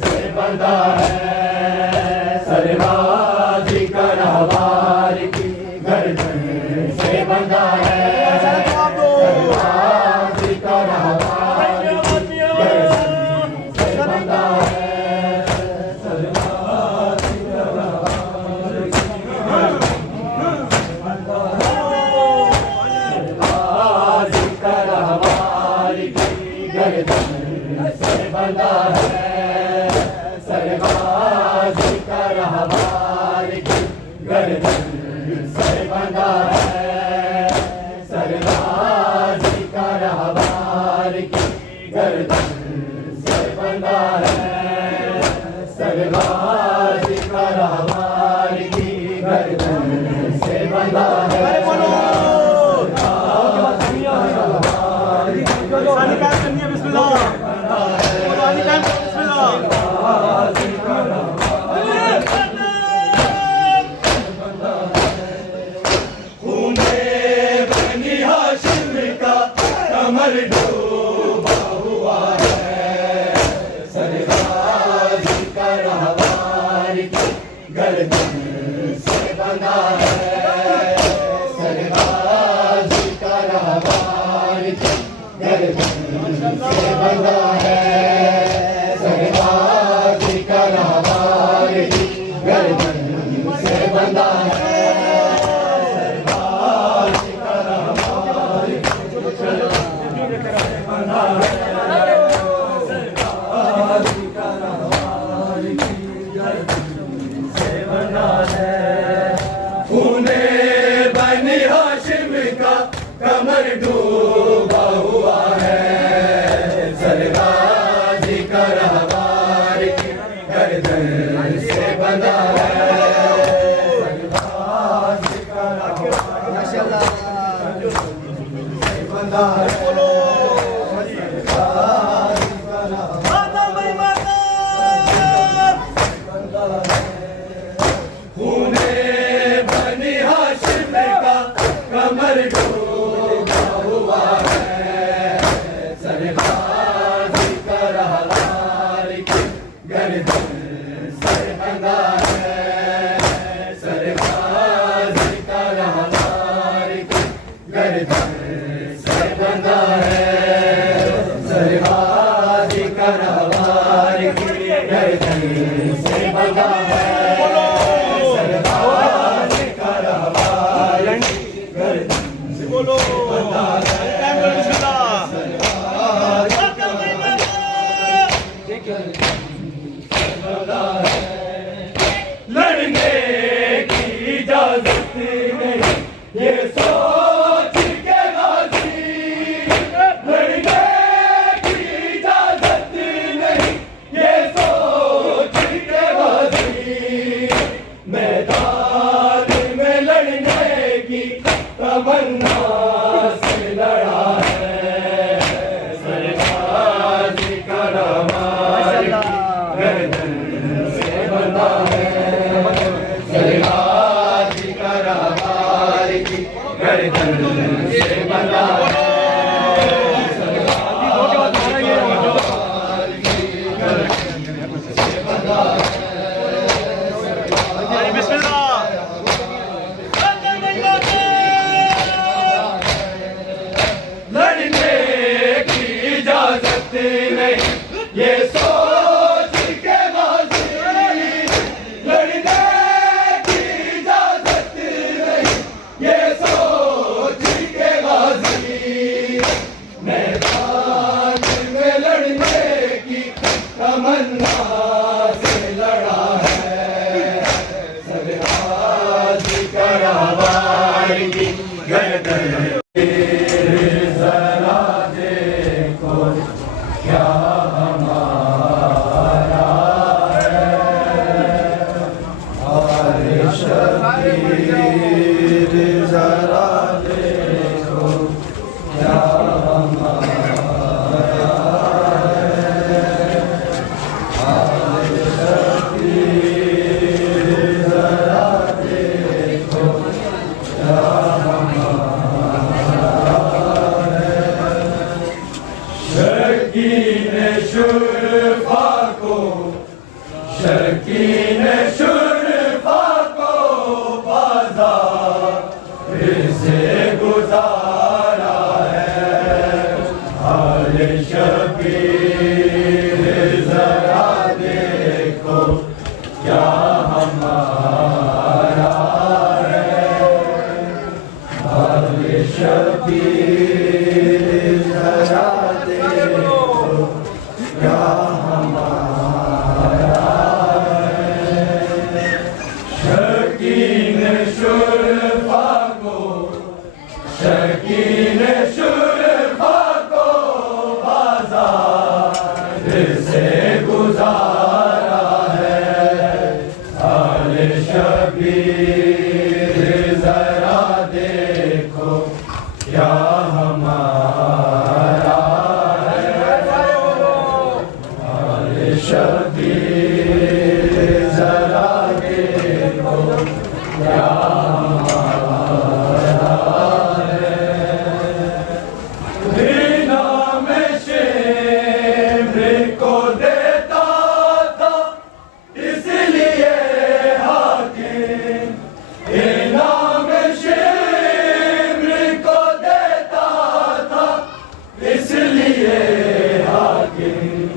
से बंधा है, सरबाजी का रहवार की गर्दन से बंधा है, सरबाजी का रहवार की गर्दन से बंधा है, सरबाजी का रहवार की गर्दन से बंधा है, सरबाजी का रहवार की गर्दन से बंधा है, सरबाजी का रहवार की गर्दन से बंधा है, सरबाजी का रहवार की गर्दन से बंधा है। कमर डूबा हुआ है, सरबाजी का रहवार की गर्दन से बंधा है, सरबाजी का रहवार की गर्दन से बंधा है, सरबाजी का रहवार की गर्दन से बंधा है, सरबाजी का रहवार की कमर डूबा हुआ है, सरबाजी का रहवार की गर्दन से बंधा है, सरबाजी का रहवार से बंधा है, कमर डूबा हुआ है, सरबाजी का रहवार की गर्दन से बंधा है, सरबाजी का रहवार की गर्दन से बंधा है, सरबाजी का रहवार की गर्दन से बंधा है, सरबाजी का रहवार बोलो लड़ने की इजाजत नहीं ये सोच के गाजी, लड़ने की इजाजत नहीं ये सोच के गाजी, मैदान में लड़ने की तमन्ना से लड़ा है, सरबाजी का रहवार की गर्दन से बंधा है, सरबाजी का रहवार की गर्दन से बंधा है, सरबाजी का रहवार की गर्दन से बंधा है। नहीं ये सोच के गाजी, लड़ने की इजाजत नहीं ये सोच के गाजी, मैदान में लड़ने की तमन्ना से लड़ा है, सरबाजी का रहवार की गर्दन जरा देखो क्या हमारा है, हमारे शबीर जरा देखो क्या हमारा है, शकीन शुरफा को शकीन शुरफा को बाजार से गुजारा है आले शबीर जरा देखो क्या हमारा है आले शबीर जरा देखो क्या हमारा है बिना में शेर को देता था इसलिए हाकिम बिना में शेर को देता था इसलिए हाकिम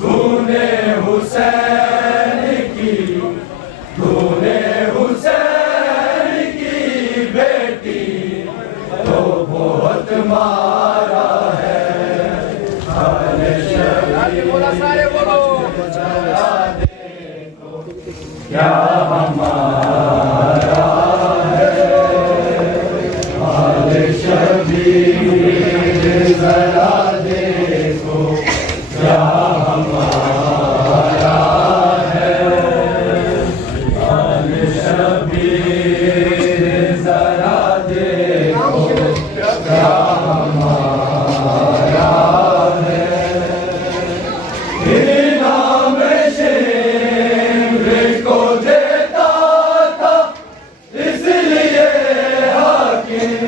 तूने हुसैन की बेटी तो बहुत मारा है क्या हमारा है आले शबीर जरा देखो क्या हमारा है आले शबीर जरा देखो क्या हमारा है इनाम शेर को देता था इसलिए हाकिम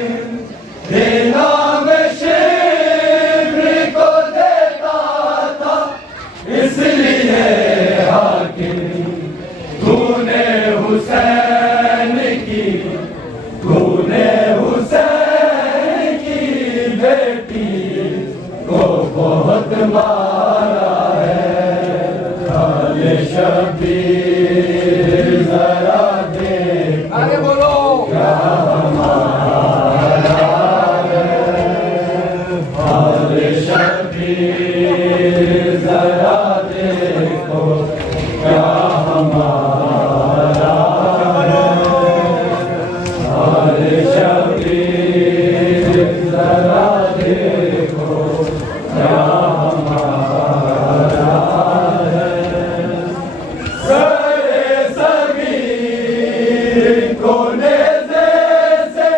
इनाम शेर को देता था इसलिए हाकिम तूने हुसैन की बेटी को बहुत मारा है आले शबीर जरा देखो आगे बोलो क्या हमारा है आले शबीर जरा देखो क्या हमारा है आले शबीर जरा देखो क्या हमारा है सरे सगीर को नेज़े से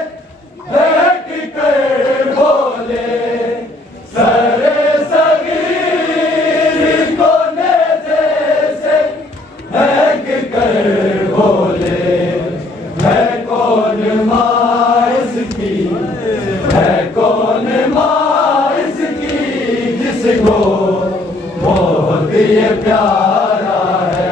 बैठ कर बोले सरे सगीर को नेज़े से बैठ कर बोले है कौन माँ इसकी है कौन माँ इसकी जिसको बहुत ये प्यारा है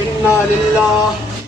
इन्ना लिल्लाह